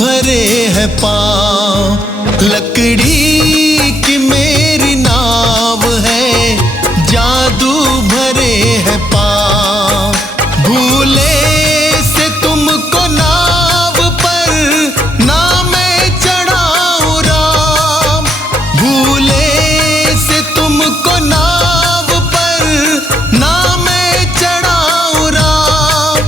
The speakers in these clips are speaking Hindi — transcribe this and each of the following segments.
भरे है पाँव। लकड़ी की मेरी नाव है, जादू भरे है पाँव। भूले से तुमको नाव पर ना मैं चढ़ाऊं राम। भूले से तुमको नाव पर ना मैं चढ़ाऊं राम।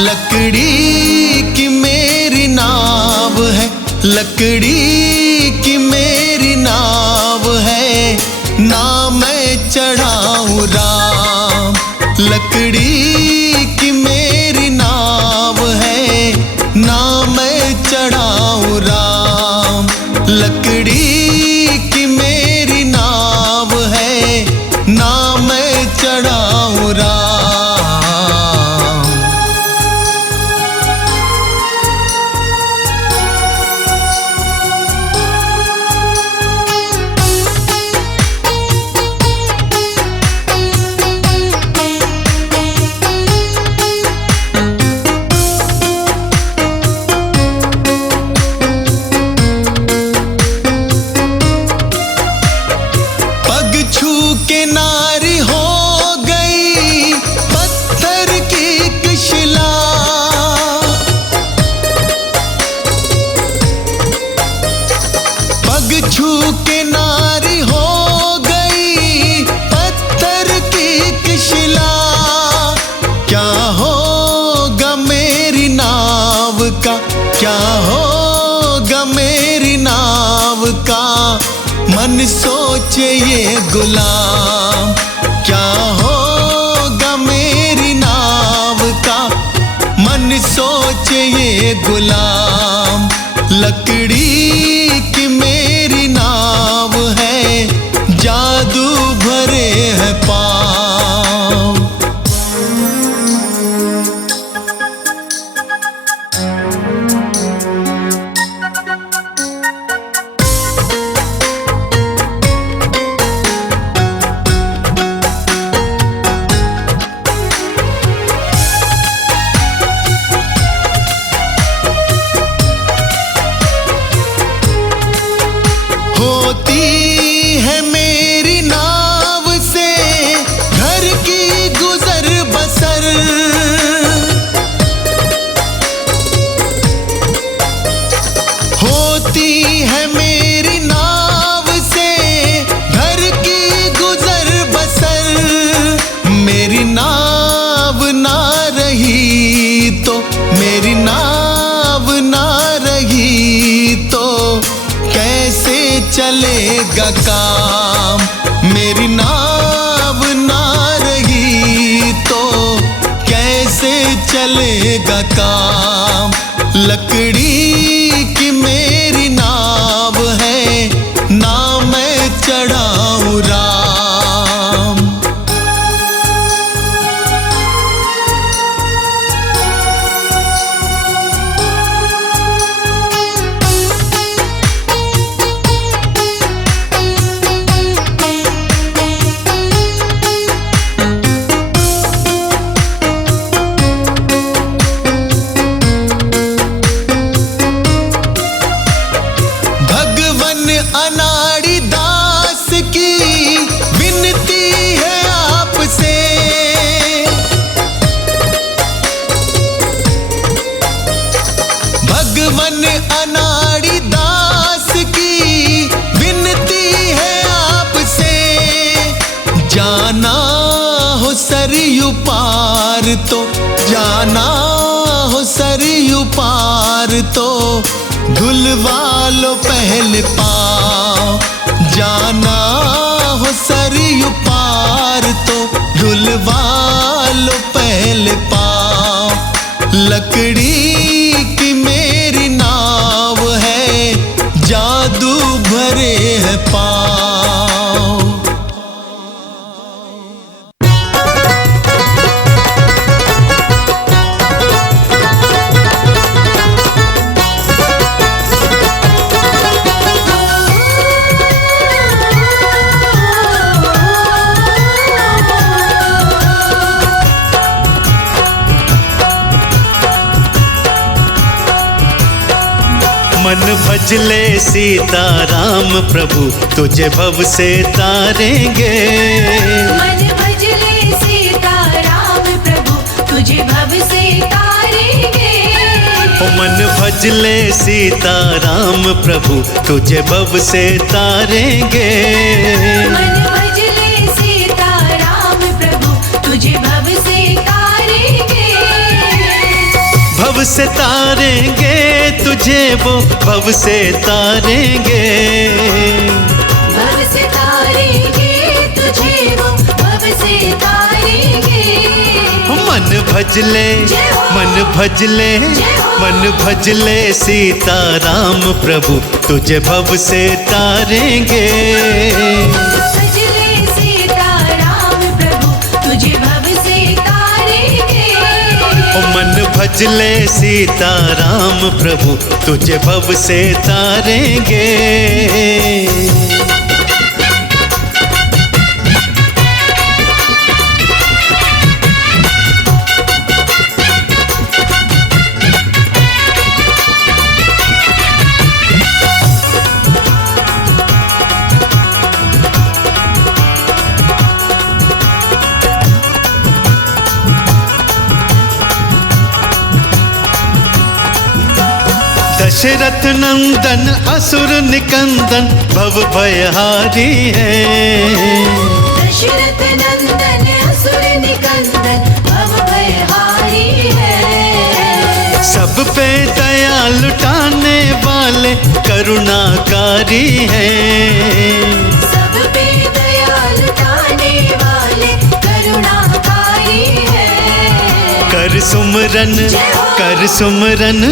लकड़ी की मेरी नाव है, लकड़ी की मेरी नाव है, ना मैं चढ़ाऊं राम। लकड़ी की मेरी नाव है, ना मैं चढ़ाऊं राम। लकड़ी की मेरी नाव है, ना मैं चढ़ाऊं राम। के नारी हो गई पत्थर की एक शिला। पग छू के नारी हो गई पत्थर की एक शिला। क्या होगा मेरी नाव का, क्या होगा मेरी नाव का, मन सोचे ये गुलाम। क्या होगा मेरी नाव का, मन सोचे ये गुलाम। लकड़ी की मेरी नाव है, जादू भरे है पाँव। होती है मेरी नाव से घर की गुजर बसर। होती है मेरी नाव से घर की गुजर बसर। मेरी नाव ना रही तो, मेरी नाव ना रही तो कैसे चलेगा काम। मेरी नाव ना रही तो कैसे चलेगा काम। लकड़ी की मेरी नाव है, ना मैं चढ़ाऊं राम। अनाड़ी दास की विनती है आपसे। भगवन अनाड़ी दास की विनती है आपसे। जाना हो सरयू पार तो, जाना हो सरयू पार तो धुलवा लो पहले पाँव। जाना हो सरयू पार तो धुलवा लो पहले पाँव। लकड़ी की मेरी नाव है, जादू भरे है पाँव। मन भजले सीताराम प्रभु तुझे भव से तारेंगे। मन भजले सीताराम प्रभु तुझे भव से तारेंगे। मन भजले सीताराम प्रभु तुझे भव से तारेंगे। मन भजले सीताराम प्रभु तुझे भव से तारेंगे। भव से तारेंगे तुझे वो भव से तारेंगे। भव से तारेंगे तुझे वो भव से तारेंगे। मन भजले मन भजले मन भजले सीताराम प्रभु तुझे भव से तारेंगे। भजले सीताराम प्रभु तुझे भव से तारेंगे। मन भजले सीताराम प्रभु तुझे भव से तारेंगे। दशरथ नंदन असुर निकंदन भव भयहारी है। दशरथ नंदन असुर निकंदन भव भयहारी है। सब पे दया लुटाने वाले करुणाकारी हैं। सब पे दया लुटाने वाले करुणाकारी है। कर सुमरन कर सुमरन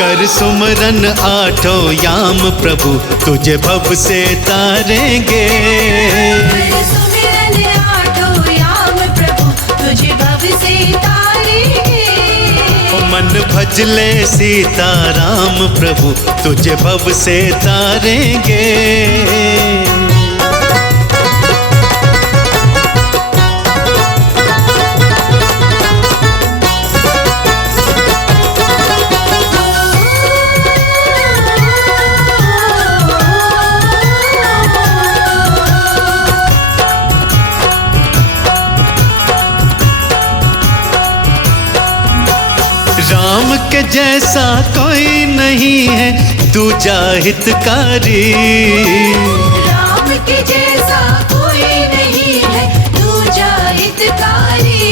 कर सुमरन आठों याम प्रभु तुझे भव से तारेंगे। कर सुमिरन आठों याम प्रभु तुझे भव से तारेंगे। मन भजले सीताराम प्रभु तुझे भव से तारेंगे। राम के जैसा कोई नहीं है दूजा हितकारी। राम के जैसा कोई नहीं है दूजा हितकारी।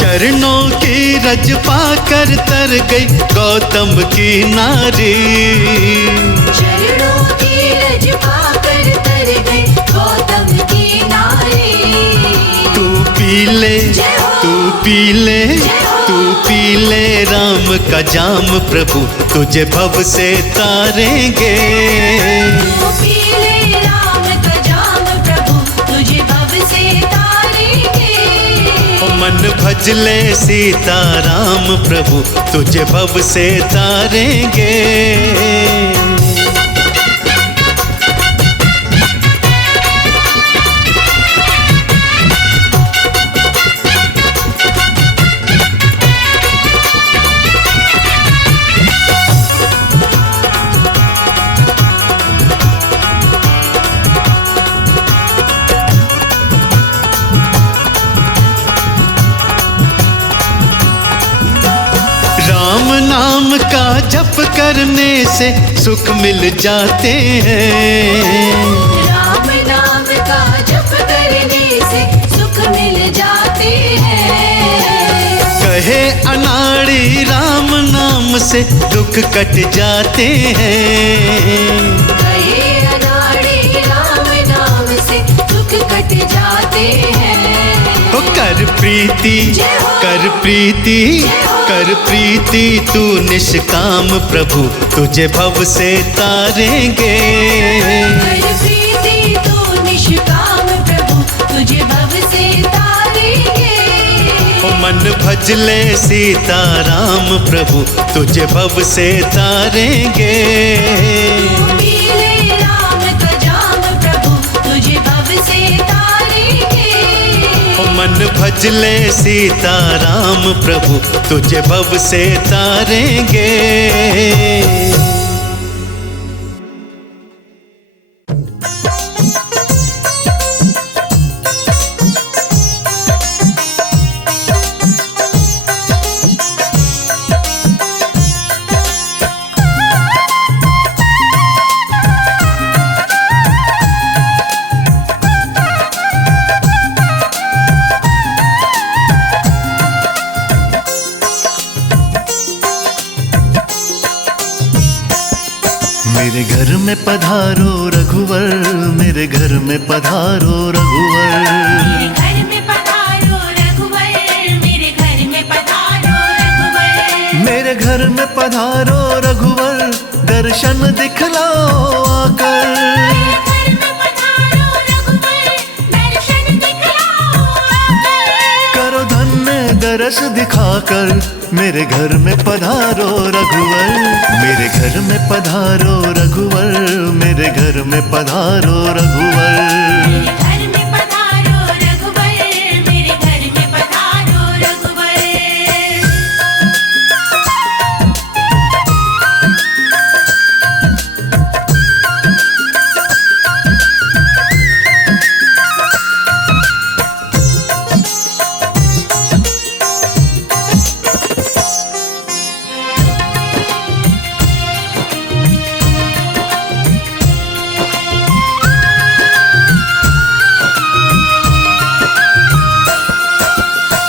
चरणों की रज पाकर तर गई गौतम की नारी। चरणों की रज पाकर तर गई गौतम की नारी। तू पी ले तू पी ले तू पी ले राम का जाम प्रभु तुझे भव से तारेंगे। तू पी ले राम का जाम प्रभु तुझे भव से तारेंगे। मन भजले सीताराम प्रभु तुझे भव से तारेंगे। राम नाम का जप करने से सुख मिल जाते हैं। राम नाम का जप करने से सुख मिल जाते हैं। कहे अनाड़ी राम नाम से दुख कट जाते हैं। कहे अनाड़ी राम नाम से दुख कट जाते हैं। कर प्रीति कर प्रीति कर प्रीति तू निष्काम प्रभु तुझे भव से तारेंगे। कर प्रीति तू निष्काम प्रभु तुझे भव से तारेंगे। मन भजले सीताराम प्रभु तुझे भव से तारेंगे। तू पी ले राम का जाम प्रभु तुझे भव से तारेंगे। मन भजले सीताराम प्रभु तुझे भव से तारेंगे। मेरे घर में पधारो रघुवर, मेरे घर में पधारो रघुवर। मेरे घर में पधारो रघुवर, मेरे घर में पधारो रघुवर। मेरे घर में पधारो रघुवर, दर्शन दिखलाओ आकर। मेरे घर में पधारो रघुवर, दर्शन दिखलाओ आकर। करो धन्य दरस दिखाकर, मेरे घर में पधारो रघुवर। मेरे घर में पधारो रघुवर, मेरे घर में पधारो रघुवर। मेरे घर में पधारो रघुवर, मेरे घर में पधारो रघुवर।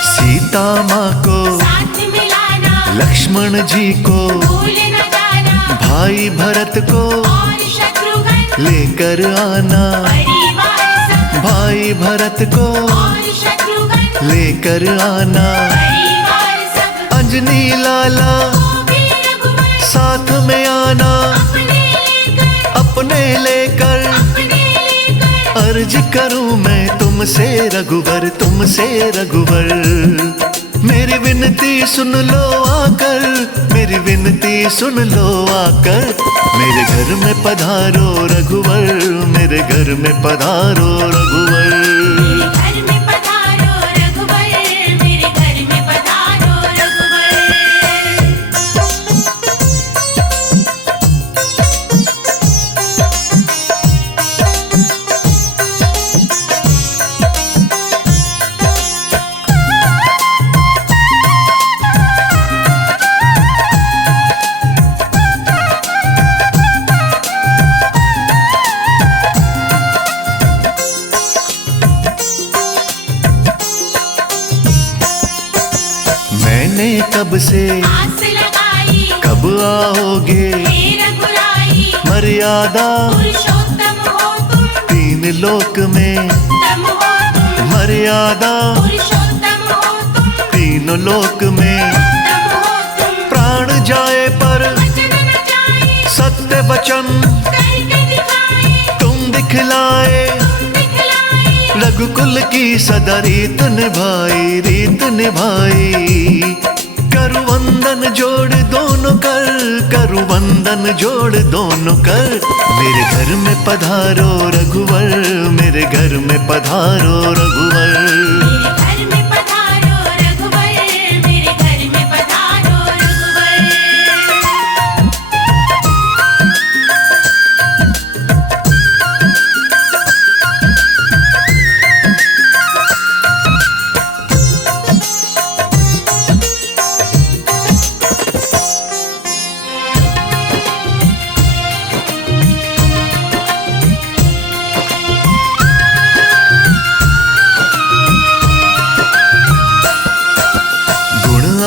सीता माँ को साथ मिलाना, लक्ष्मण जी को, भूल न जाना, भाई भरत को और शत्रुघ्न लेकर आना। परिवार सब, भाई भरत को और शत्रुघ्न लेकर आना। परिवार सब। अंजनी लाला वो भी रघुवर साथ में आना। अपने लेकर, अपने लेकर अर्ज करूं मैं तुमसे रघुवर, तुमसे रघुवर। मेरी विनती सुन लो आकर, मेरी विनती सुन लो आकर। मेरे घर में पधारो रघुवर, मेरे घर में पधारो रघुवर। मेरे घर में पधारो रघुवर, मेरे घर में पधारो रघुवर। मैंने कब से आस लगाई, कब आओगे, हे रघुराई। मर्यादा पुरुषोत्तम हो तुम, तीन लोक में। तम हो तुम, मर्यादा पुरुषोत्तम हो तुम, तीनों लोक में। तम हो तुम। प्राण जाए पर वचन न जाए, सत्य वचन करके दिखाए, तुम दिखलाए। तुम दिखलाए। रघुकुल की सदा रीत निभाई, रीत निभाई। करु वंदन जोड़ दोनों कर, करु वंदन जोड़ दोनों कर। मेरे घर में पधारो रघुवर, मेरे घर में पधारो रघुवर। मेरे घर में पधारो रघुवर, मेरे घर में पधारो रघुवर।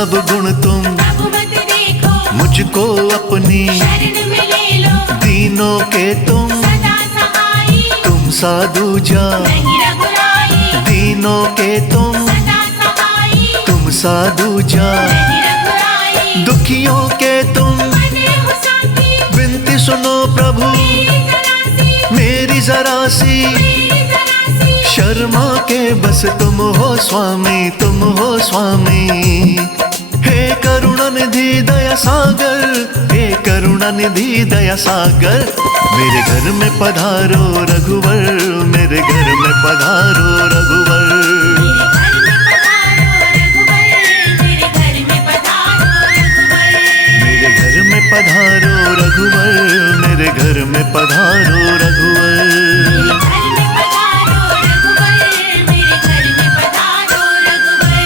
अब गुण तुम प्रभु मत देखो, मुझको अपनी शरण में ले लो। दीनों के तुम सदा सहाई, तुम साधु जा। नहीं रघुराई। दीनों के तुम सदा सहाई, तुम साधु जा। नहीं रघुराई। दुखियों के तुम बने हो साथी, विनती सुनो प्रभु मेरी जरा सी। शर्मा के बस तुम हो स्वामी, तुम हो स्वामी। हे करुणा निधि दया सागर, हे करुणा निधि दया सागर। मेरे घर में पधारो रघुवर, मेरे घर में पधारो रघुवर। मेरे घर में पधारो रघुवर, मेरे घर में पधारो रघुवर। मेरे घर में पधारो रघुवर, मेरे घर में पधारो रघुवर। मेरे घर में पधारो रघुवर, मेरे घर में पधारो रघुवर।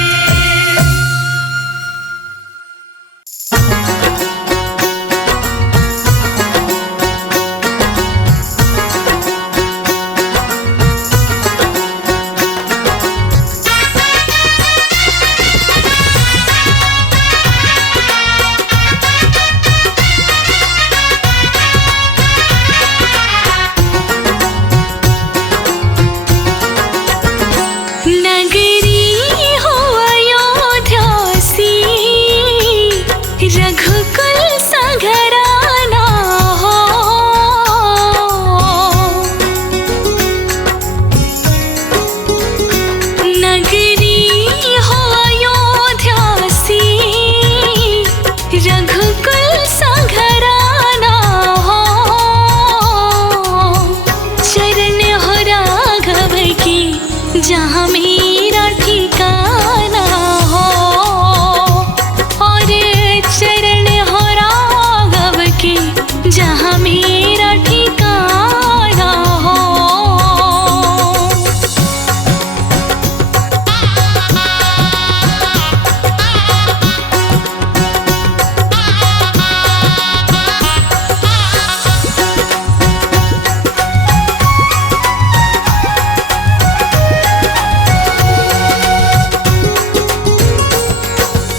जहाँ मेरा ठिकाना हो।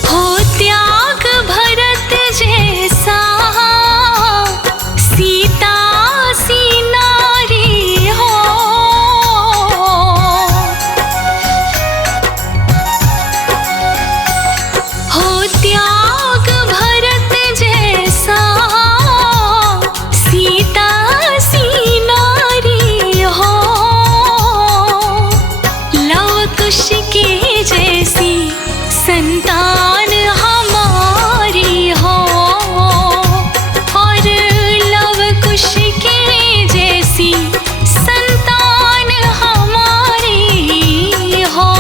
हो त्याग भरत जैसा, सीता सी नारी हो। हो त्याग भरत जैसा, सीता सी नारी हो। लव कुश के जैसी संतान हमारी हो, और लव कुश के जैसी संतान हमारी हो।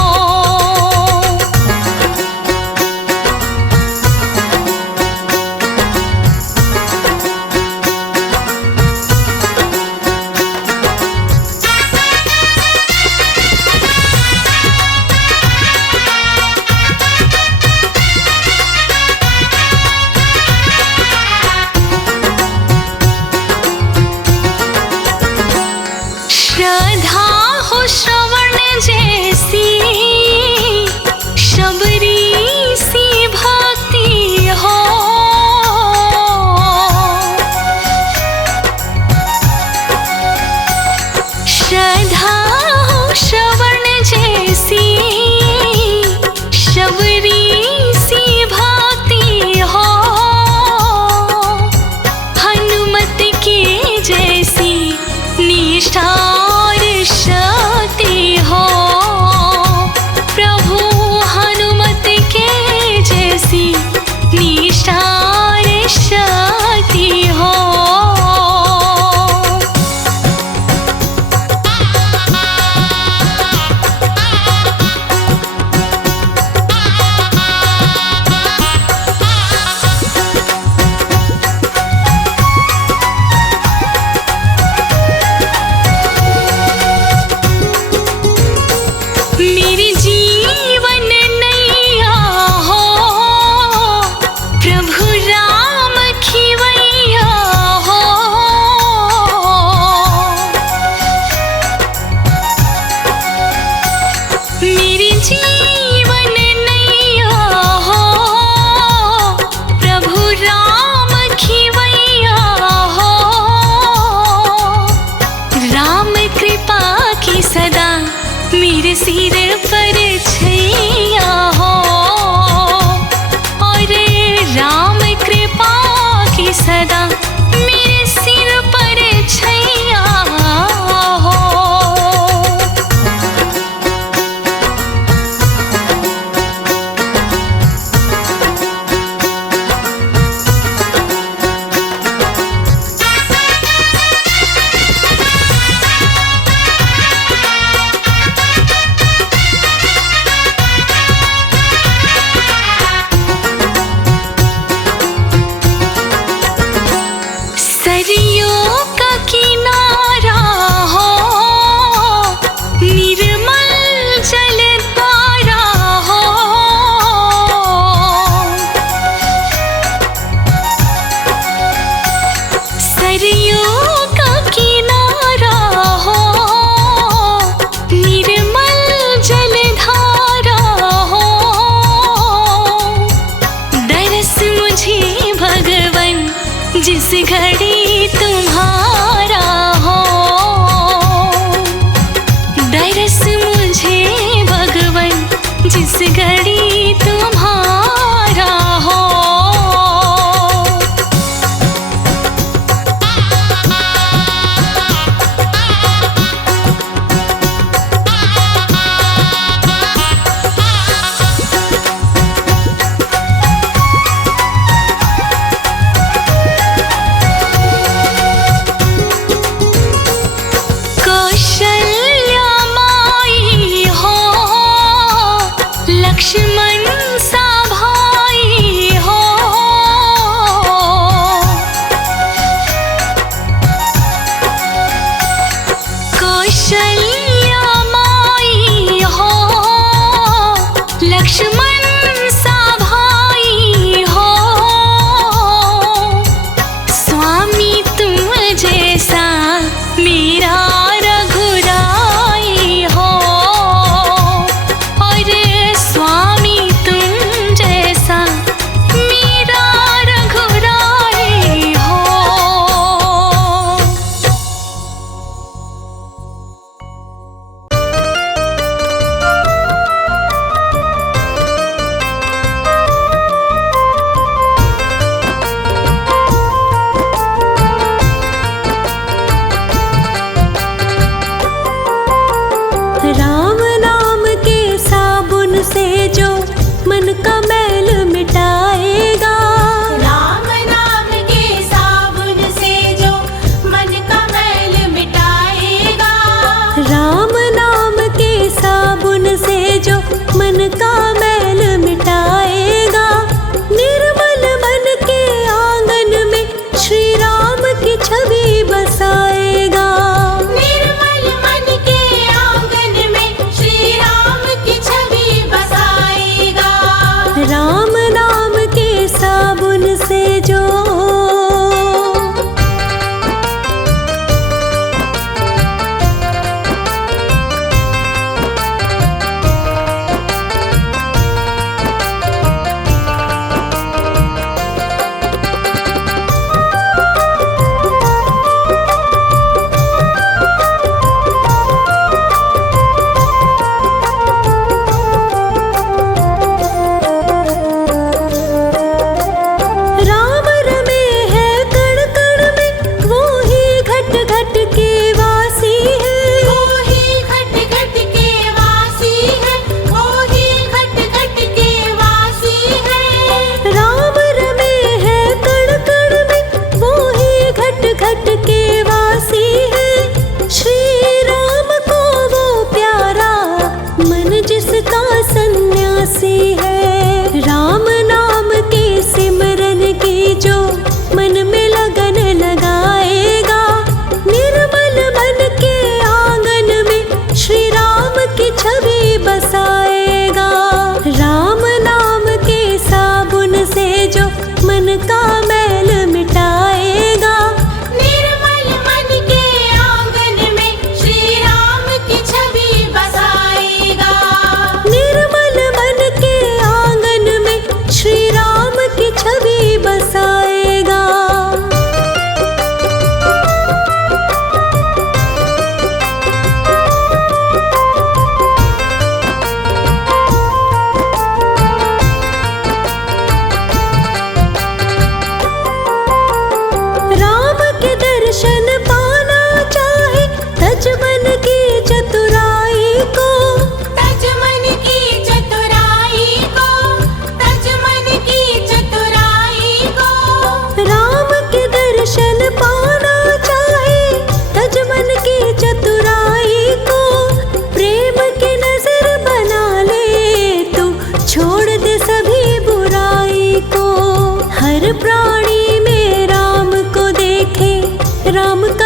श्रद्धा हो श्रवण जैसी, शबरी सी भक्ति हो। श्रद्धा हो श्रवण जैसी, शबरी सी भक्ति हो। हनुमत के जैसी निष्ठा और शक्ति हो। प्रभु हनुमत के जैसी निष्ठा और शक्ति हो। मेरे जीवन नैया हो, प्रभु राम खिवैया हो। मेरे जीवन नैया हो, प्रभु राम खिवैया हो। राम कृपा की सदा मेरे सिर पर छैया हो, और राम कृपा की सदा मेरे सिर पर छैया हो। सरयों का किनारा हो, निर्मल जलधारा हो। सरयों का किनारा हो, निर्मल जलधारा हो। दरस मुझे भगवन जिस घड़ी तुम्हारा हो। दरस मुझे भगवन जिस घड़ी तुम्हारा हो।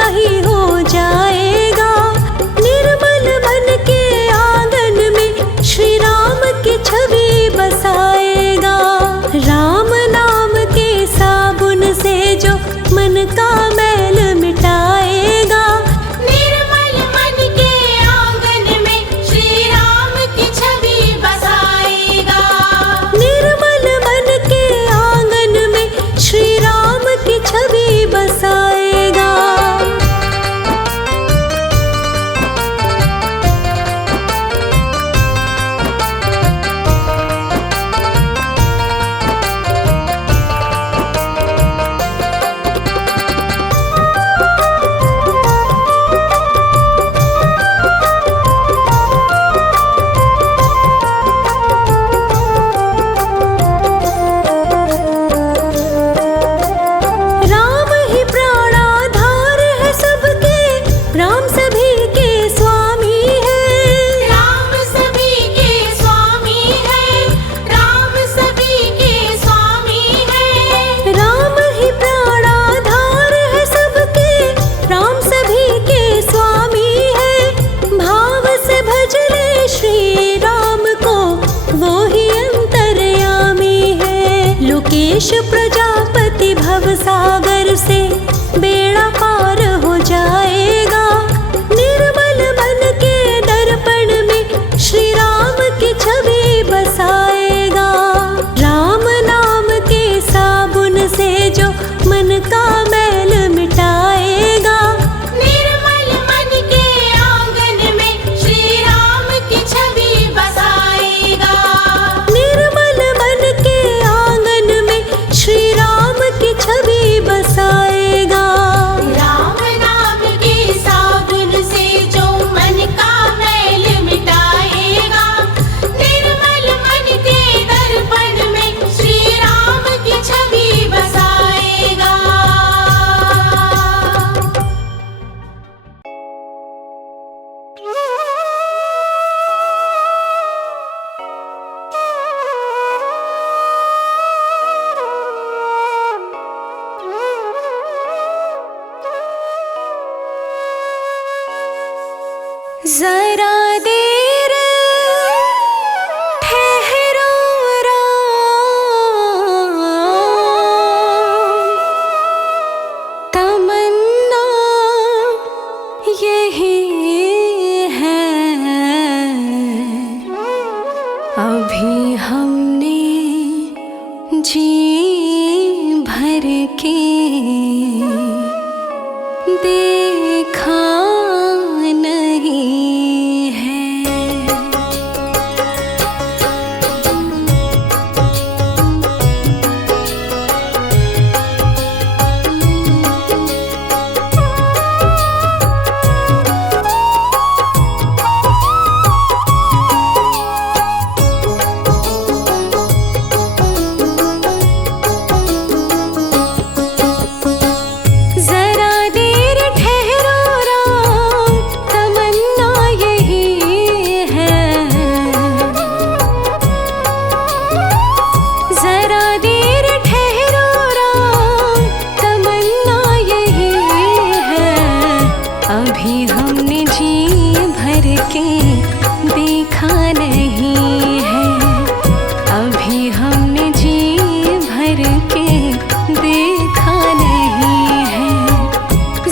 ही हो जाएगा। निर्मल मन के आंगन में श्री राम की छवि बसाएगा। राम नाम के साबुन से जो मन का मैल मिटाएगा। निर्मल मन के आंगन में श्री राम की छवि बसाएगा। निर्मल मन के आंगन में श्री राम की छवि बसाएगा। राम ही प्राणाधार है सबके, राम सभी के स्वामी है। राम सभी के स्वामी है। राम सभी के स्वामी है। राम ही प्राणाधार है सबके, राम सभी के स्वामी है। भाव से भज ले श्री राम को, वो ही अंतर्यामी है। लोकेश प्रजापति भव सागर से बेड़ा पार हो जाएगा। निर्मल मन के दर्पण में श्री राम की छवि बसाएगा। राम नाम के साबुन से जो मन का मैल मिटाएगा। निर्मल मन के आंगन में श्री राम की छवि बसाएगा। निर्मल मन के आंगन में श्री राम की छवि बसाएगा। राम नाम के साबुन से जो मन का मैल मिटाएगा। निर्मल मन के दर्पण में श्री राम की छवि बसाएगा। जरा देर ठहरो राम, तमन्ना यही है। अभी हमने जी भर के देखा नहीं है। जरा देर ठहरो राम, तमन्ना यही है। जरा देर ठहरो राम, तमन्ना यही है। अभी हमने जी भर के देखा नहीं है। अभी हमने जी भर के देखा नहीं है।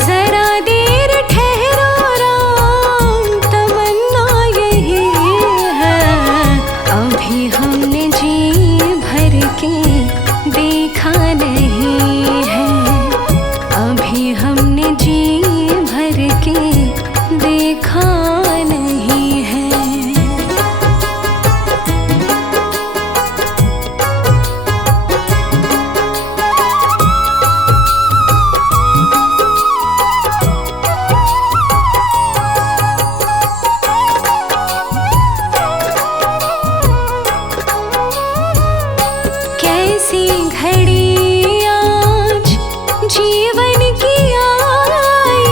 जरा देर ठहरो राम, तमन्ना यही है। अभी हमने जी भर के देखा नहीं है। अभी हमने जी भर के देखा नहीं है। कैसी घड़ी आज जीवन की आई,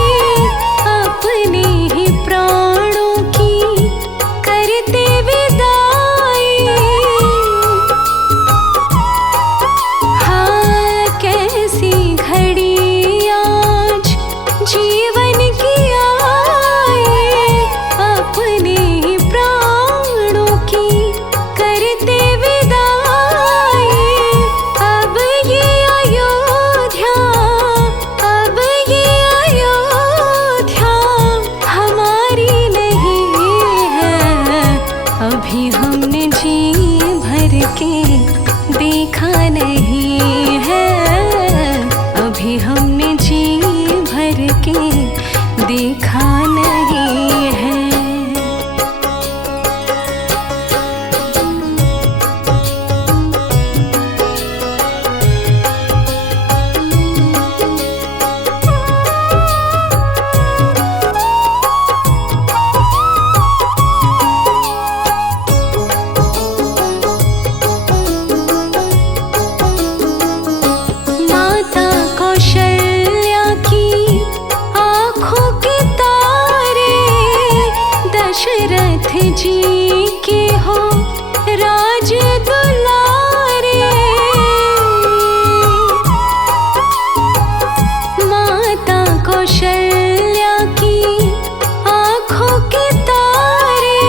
जी के हो राज दुलारे, माता कौशल्या की आँखों के तारे,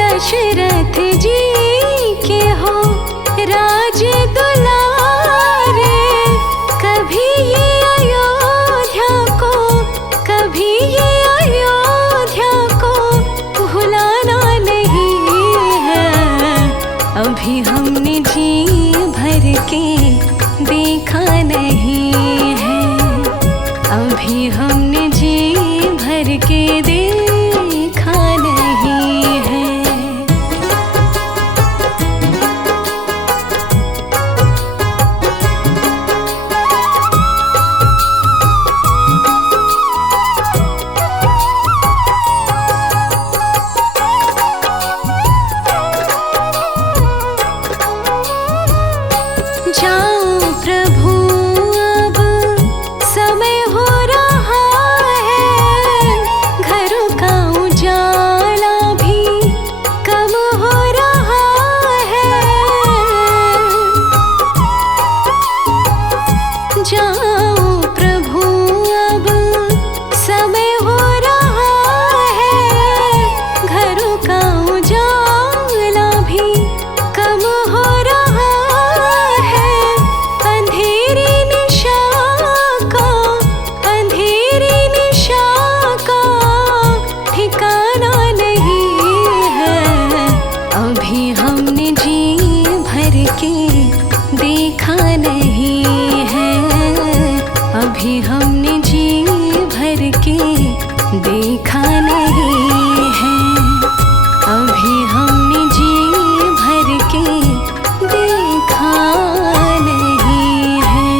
दशरथ जी के हो राज दुलारे। कभी ये अयोध्या को, कभी ये अयोध्या को भुलाना नहीं है। अभी हमने जी भर के देखा नहीं है, अभी हमने जी भर के देखा नहीं है। जाओ प्रभु अब समय हो रहा है, घरों का उजाला भी कम हो रहा है। जाओ प्रभु अब समय हो रहा है, घरों का उजाला भी कम हो रहा है। अंधेरी निशा का, अंधेरी निशा का ठिकाना नहीं है। अभी हमने जी भर के देखा नहीं है, अभी हमने जी भर के देखा नहीं है, अभी हमने जी भर के देखा नहीं है।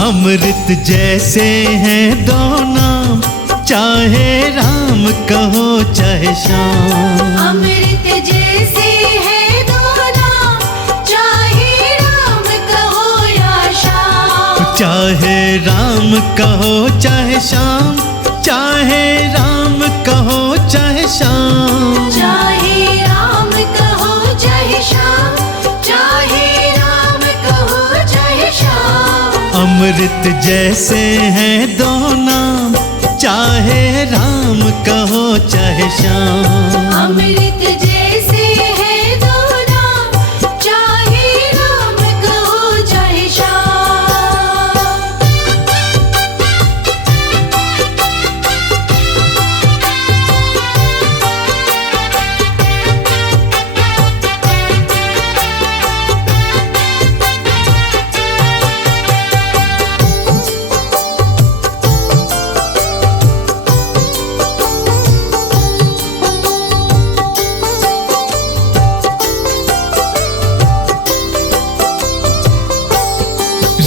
अमृत जैसे हैं दो नाम, चाहे राम कहो चाहे श्याम। अमृत जैसे है दो नाम, चाहे राम कहो या श्याम। चाहे राम कहो चाहे श्याम, चाहे राम कहो चाहे श्याम। चाहे राम कहो चाहे श्याम, चाहे राम कहो चाहे श्याम। अमृत जैसे हैं दो नाम, चाहे राम कहो चाहे श्याम। अमृत जैसे है दो नाम, चाहे राम कहो चाहे श्याम।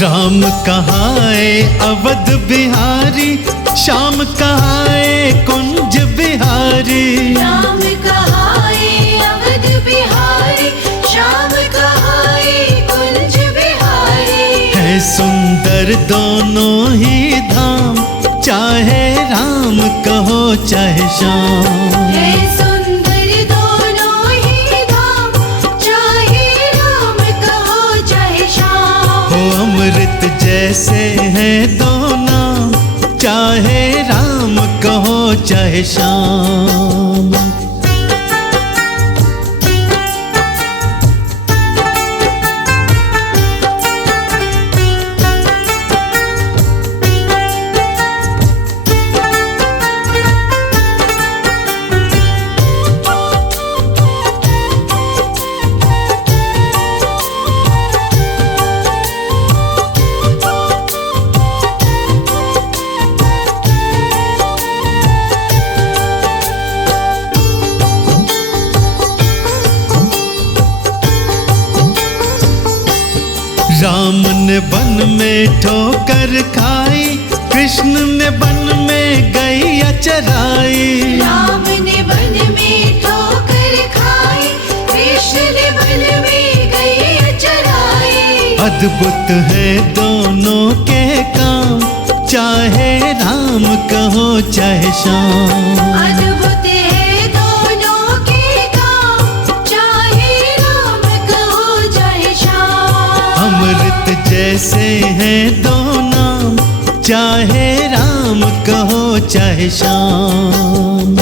राम कहाए अवध बिहारी, श्याम कहाए कुंज बिहारी। राम कहाए अवध बिहारी, श्याम कहाए कुंज बिहारी। है सुंदर दोनों ही धाम, चाहे राम कहो चाहे श्याम। है सुंदर दोनों ही धाम, चाहे राम कहो चाहे श्याम। हो अमृत जैसे हैं दो नाम, चाहे राम कहो चाहे श्याम। राम ने वन में ठोकर खाई, कृष्ण ने वन में गैया चराई। राम ने वन में ठोकर खाई, कृष्ण ने वन में गैया चराई। अद्भुत है दोनों के काम, चाहे राम कहो चाहे श्याम। अद्भुत है दोनों के काम, चाहे राम कहो चाहे श्याम। अमृत जैसे हैं दो नाम, चाहे राम कहो चाहे श्याम।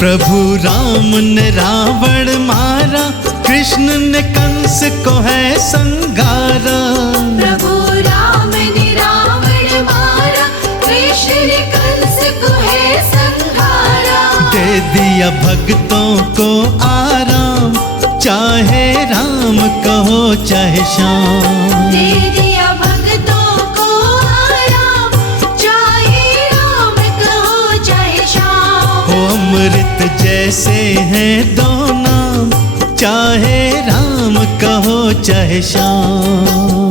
प्रभु राम ने रावण मारा, कृष्ण ने कंस को है संगारा। प्रभु राम ने रावण मारा, कृष्ण ने कंस को है संहारा। दे दिया भक्तों को आराम, चाहे राम कहो चाहे श्याम। दे दिया भक्तों को आराम, चाहे राम कहो चाहे श्याम। ओ अमृत जैसे हैं दो नाम, चाहे राम कहो चाहे श्याम।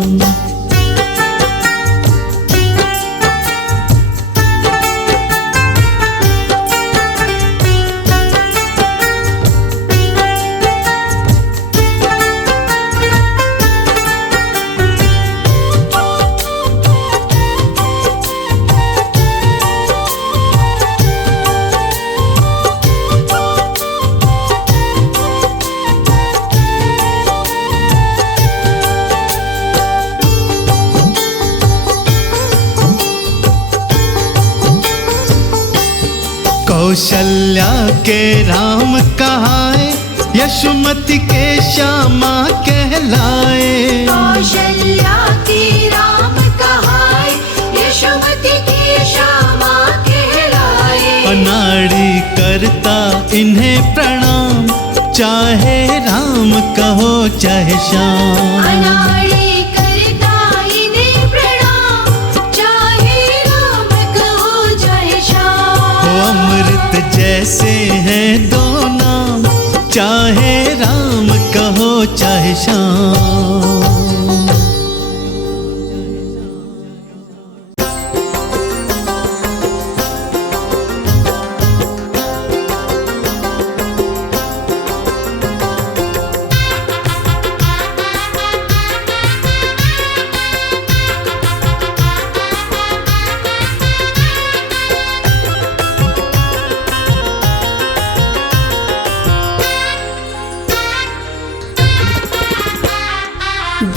कौशल्या के राम कहाए, यशोमती के श्यामा कहलाए। कौशल्या के राम कहाए, यशोमती के श्यामा कहलाए। अनाड़ी करता इन्हें प्रणाम, चाहे राम कहो चाहे श्याम। अनाड़ी करता इन्हें प्रणाम, चाहे राम कहो चाहे श्याम। ओ अमृत जैसे हैं दो नाम, चाहे राम कहो चाहे श्याम।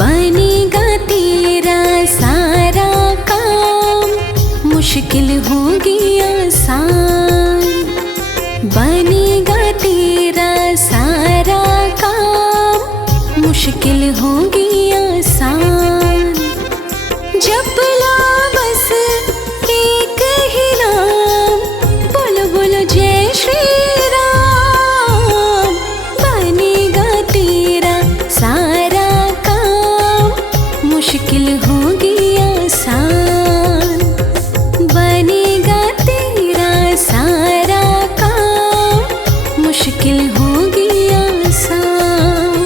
बनेगा तेरा सारा काम, मुश्किल होगी आसान। बनेगा तेरा सारा काम, मुश्किल होगी आसान। जपला बस एक ही नाम, बोलो बोलो जय श्री राम। बनेगा तेरा सारा मुश्किल होगी आसान। बनेगा तेरा सारा काम, मुश्किल होगी आसान।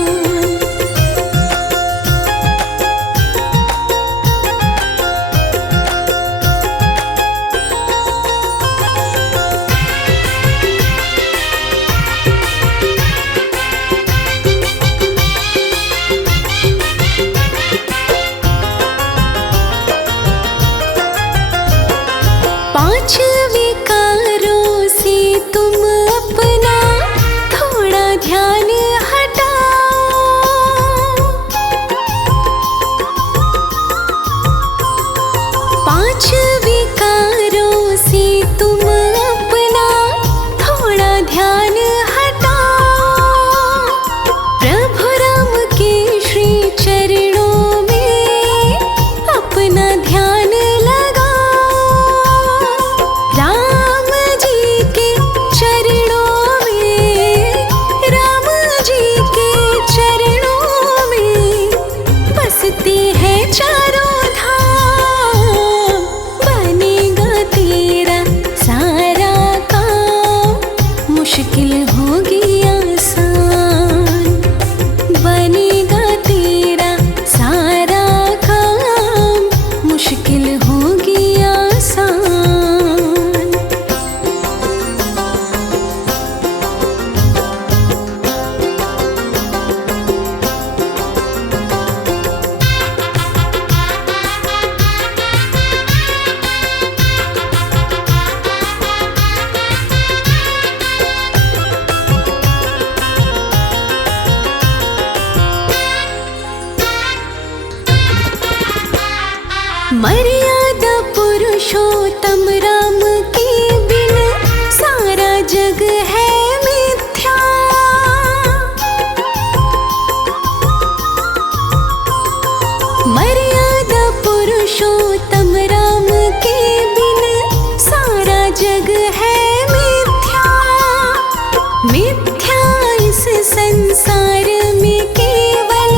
संसार में केवल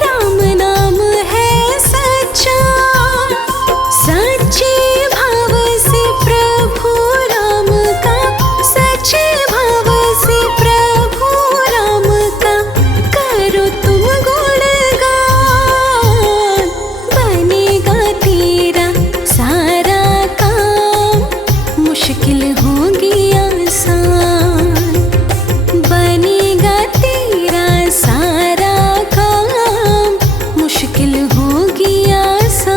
राम नाम है सच्चा। सच्चे भाव से प्रभु राम का, सच्चे भाव से प्रभु राम का करो तुम गुणगान। बनेगा तेरा सारा काम, मुश्किल होगी आसान। बनेगा तेरा सारा काम, मुश्किल होगी आसान।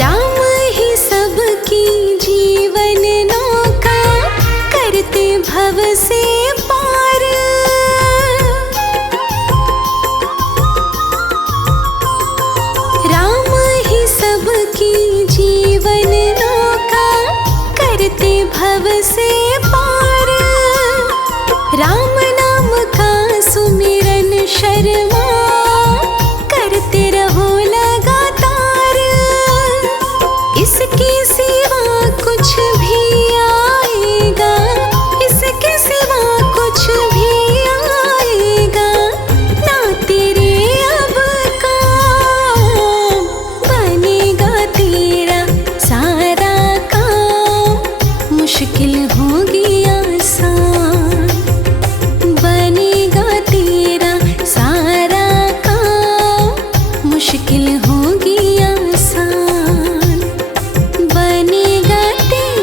राम ही सबकी जीवन नौका, करते भव से पार। राम ही सबकी जीवन नौका, करते भव से पार। राम नाम का सुमिरन शर्मा, करते रहो लगातार। इसके सिवा कुछ भी आएगा, इसके सिवा कुछ भी आएगा ना तेरे अब काम। बनेगा तेरा सारा काम, मुश्किल होगी आसान। बनेगा तेरा सारा काम, मुश्किल होगी आसान। बनेगा तेरा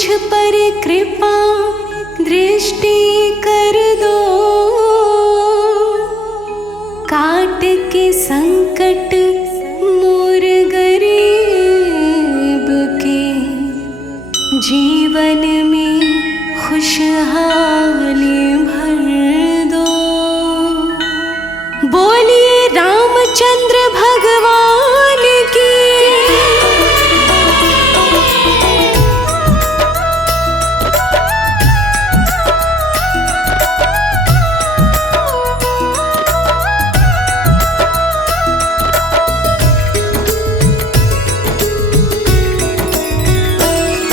मुझ पर कृपा दृष्टि कर दो, काट के संकट मोर गरीब के, जीवन में खुशहाली भर दो। बोलिए रामचंद्र भगवान की।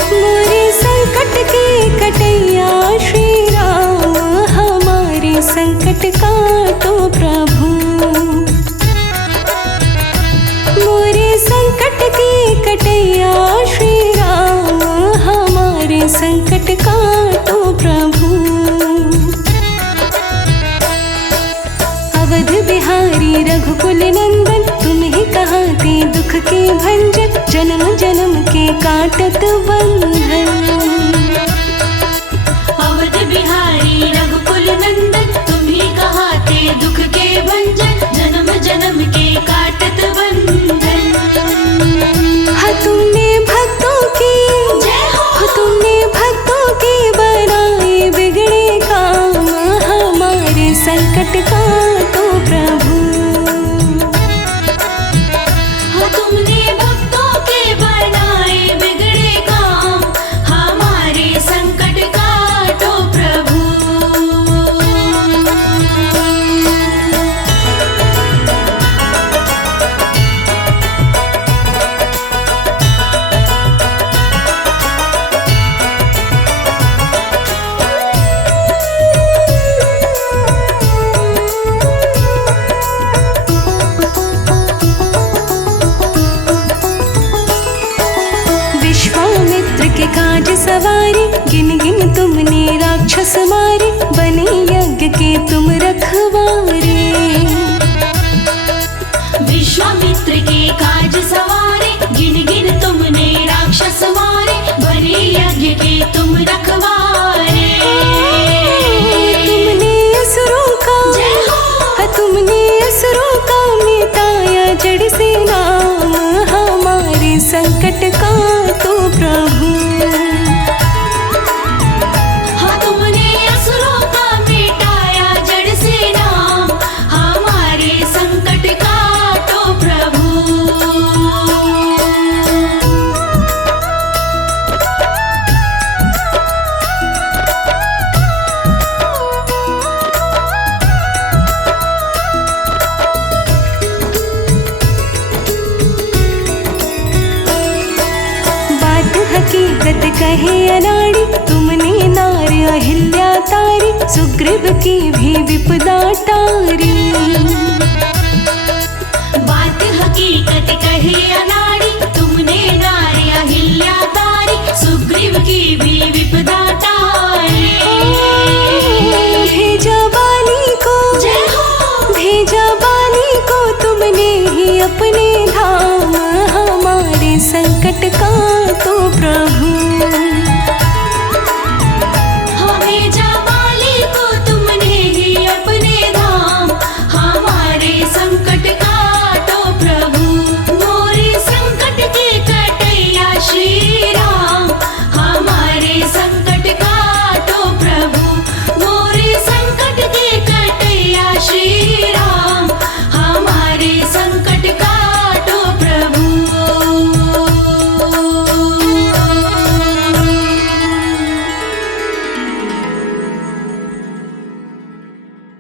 मोरे संकट के कटैया श्री राम, हमारे संकट काटो प्रभु। मोरे संकट के कटैया श्री राम, हमारे संकट काटो प्रभु। अवध बिहारी रघुकुल नंदन, तुम ही कहाते दुख के भंजन, जन्म जन्म के काटत बंधन। अवध बिहारी रघुकुल नंदन, तुम ही कहाते दुख के भंजन, जन्म जन्म के काटत बंधन। हाँ तुमने भक्तों की जय हो। तुमने भक्तों के बनाए बिगड़े काम, हमारे संकट काटो प्रभु। हाँ तुमने भक्तों के बनाए बिगड़े काम, हमारे संकट काटो प्रभु। विश्वामित्र के काज सवारे, गिन गिन तुमने राक्षस मारे, बने यज्ञ के तुम रखवारे। विश्वामित्र के काज सवारे, गिन गिन तुमने राक्षस मारे, बने यज्ञ के तुम रखवारे। तुमने असुरों का जय हो। तुमने असुरों का मिटाया जड़ से नाम, हमारे संकट काटो प्रभु। हाँ तुमने असुरों का मिटाया जड़ से नाम, हमारे संकट काटो प्रभु। बात हकीकत कहे अनाड़ी, तुमने नार अहिल्या तारी, सुग्रीव की भी विपदा टारी। बात हकीकत कहे अनाड़ी, तुमने नारी अहिल्या तारी, सुग्रीव की भी